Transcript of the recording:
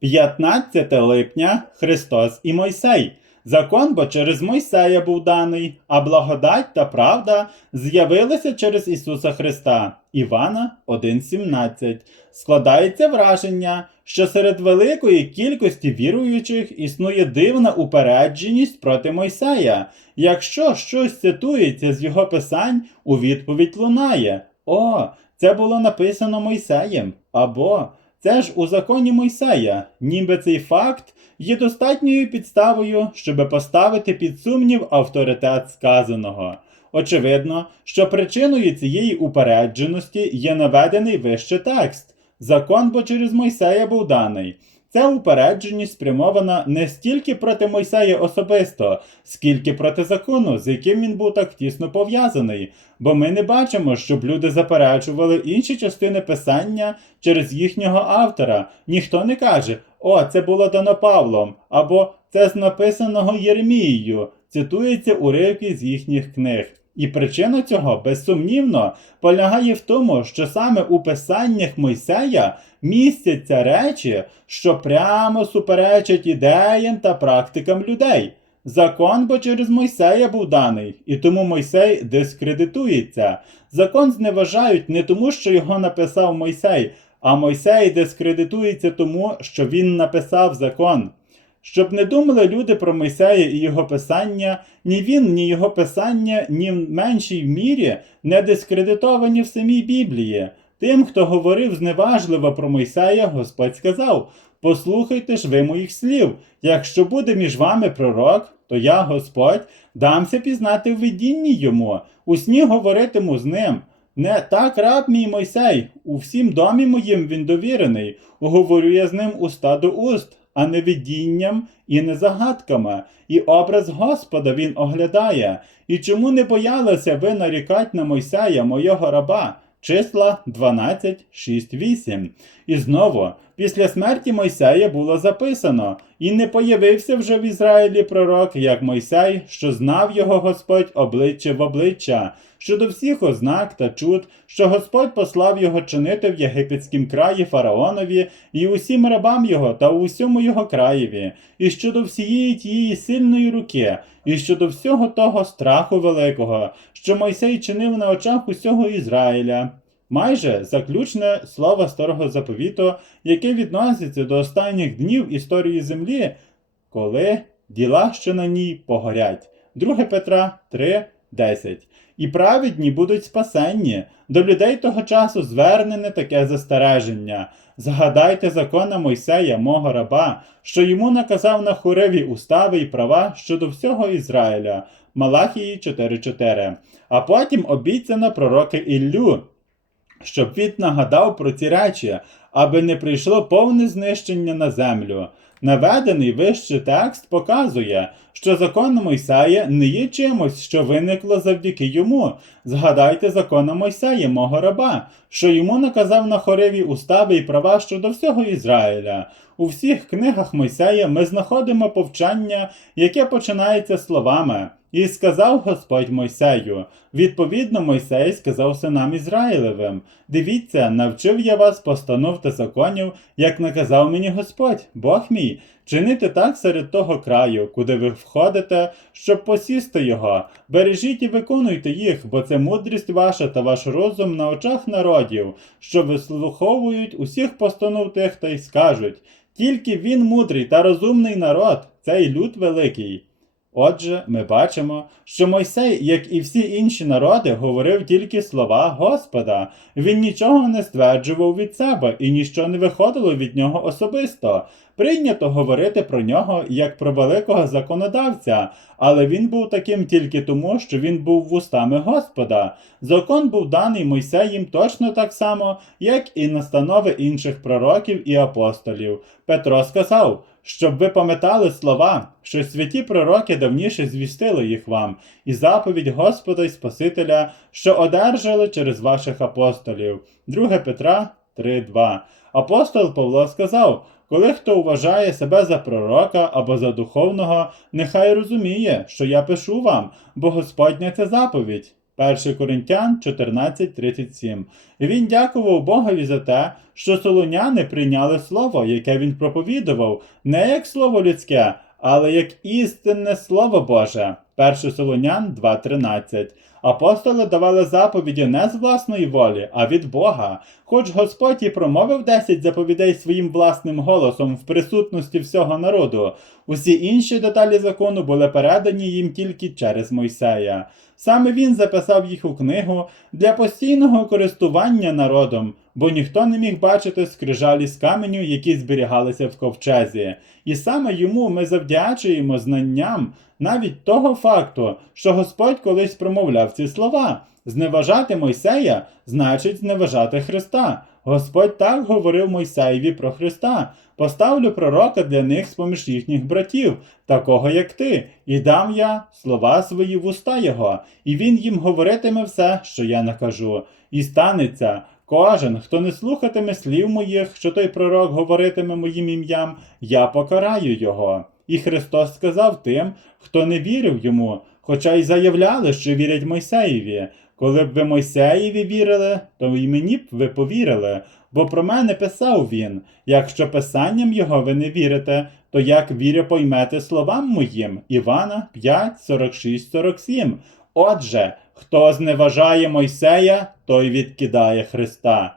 15 липня Христос і Мойсей. Закон бо через Мойсея був даний, а благодать та правда з'явилися через Ісуса Христа. Івана 1,17. Складається враження, що серед великої кількості віруючих існує дивна упередженість проти Мойсея. Якщо щось цитується з його писань, у відповідь лунає: О, це було написано Мойсеєм. або це ж у законі Мойсея, ніби цей факт є достатньою підставою, щоб поставити під сумнів авторитет сказаного. Очевидно, що причиною цієї упередженості є наведений вище текст. Закон бо через Мойсея був даний. Ця упередженість спрямована не стільки проти Мойсея особисто, скільки проти закону, з яким він був так тісно пов'язаний, бо ми не бачимо, щоб люди заперечували інші частини писання через їхнього автора. Ніхто не каже, о, це було дано Павлом, або це з написаного Єремією, цитується уривки з їхніх книг. І причина цього, безсумнівно, полягає в тому, що саме у писаннях Мойсея містяться речі, що прямо суперечать ідеям та практикам людей. Закон бо через Мойсея був даний, і тому Мойсей дискредитується. Закон зневажають не тому, що його написав Мойсей, а Мойсей дискредитується тому, що він написав закон. Щоб не думали люди про Мойсея і його писання, ні він, ні його писання, ні в меншій мірі не дискредитовані в самій Біблії. Тим, хто говорив зневажливо про Мойсея, Господь сказав: Послухайте ж ви моїх слів, якщо буде між вами пророк, то я, Господь, дамся пізнати в видінні йому, у сні говоритиму з ним. Не так раб мій Мойсей, у всім домі моїм він довірений, уговорю я з ним уста до уст, а не видінням і не загадками, і образ Господа він оглядає. І чому не боялися ви нарікать на Мойсея, мого раба? Числа 12, 6, 8. І знову, після смерті Мойсея було записано, і не появився вже в Ізраїлі пророк, як Мойсей, що знав його Господь обличчя в обличчя, щодо всіх ознак та чуд, що Господь послав його чинити в єгипетськім краї фараонові і усім рабам його та усьому його краєві, і щодо всієї тієї сильної руки, і щодо всього того страху великого, що Мойсей чинив на очах усього Ізраїля. Майже заключне слово старого заповіту, яке відноситься до останніх днів історії землі, коли діла, що на ній погорять. 2 Петра 3, 10. І праведні будуть спасенні. До людей того часу звернене таке застереження. Згадайте закона Мойсея, мого раба, що йому наказав на Хуриві устави і права щодо всього Ізраїля. Малахії 4.4. А потім обіцяно пророки Іллю, щоб він нагадав про ці речі, аби не прийшло повне знищення на землю. Наведений вище текст показує, що закон Мойсея не є чимось, що виникло завдяки йому. Згадайте закона Мойсея, мого раба, що йому наказав на хориві устави і права щодо всього Ізраїля. У всіх книгах Мойсея ми знаходимо повчання, яке починається словами. І сказав Господь Мойсею. Відповідно, Мойсей сказав синам Ізраїлевим: Дивіться, навчив я вас постанов та законів, як наказав мені Господь, Бог мій, чинити так серед того краю, куди ви входите, щоб посісти його. Бережіть і виконуйте їх, бо це мудрість ваша та ваш розум на очах народів, що вислуховують усіх постанов тих та й скажуть: тільки він мудрий та розумний народ, цей люд великий. Отже, ми бачимо, що Мойсей, як і всі інші народи, говорив тільки слова Господа. Він нічого не стверджував від себе і ніщо не виходило від нього особисто. Прийнято говорити про нього як про великого законодавця, але він був таким тільки тому, що він був вустами Господа. Закон був даний Мойсеєм точно так само, як і настанови інших пророків і апостолів. Петро сказав щоб ви пам'ятали слова, що святі пророки давніше звістили їх вам, і заповідь Господа й Спасителя, що одержали через ваших апостолів. 2 Петра 3.2. Апостол Павло сказав: коли хто вважає себе за пророка або за духовного, нехай розуміє, що я пишу вам, бо Господня це заповідь. 1 Коринтян 14.37. І він дякував Богові за те, що солоняни прийняли слово, яке він проповідував, не як слово людське, але як істинне слово Боже. 1 Солонян 2.13. Апостоли давали заповіді не з власної волі, а від Бога. Хоч Господь і промовив 10 заповідей своїм власним голосом в присутності всього народу, усі інші деталі закону були передані їм тільки через Мойсея. Саме він записав їх у книгу для постійного користування народом, бо ніхто не міг бачити скрижалі з каменю, які зберігалися в ковчезі. І саме йому ми завдячуємо знанням навіть того факту, що Господь колись промовляв ці слова. Зневажати Мойсея значить зневажати Христа. Господь так говорив Мойсеєві про Христа. Поставлю пророка для них з поміж їхніх братів, такого як ти, і дам я слова свої в уста його, і він їм говоритиме все, що я накажу. І станеться. Кожен, хто не слухатиме слів моїх, що той пророк говоритиме моїм ім'ям, я покараю його. І Христос сказав тим, хто не вірив йому, хоча й заявляли, що вірять Мойсеєві. Коли б ви Мойсеєві вірили, то й мені б ви повірили, бо про мене писав він. Якщо писанням його ви не вірите, то як віря поймете словам моїм? Івана 5, 46, 47. Отже, хто зневажає Мойсея, той відкидає Христа.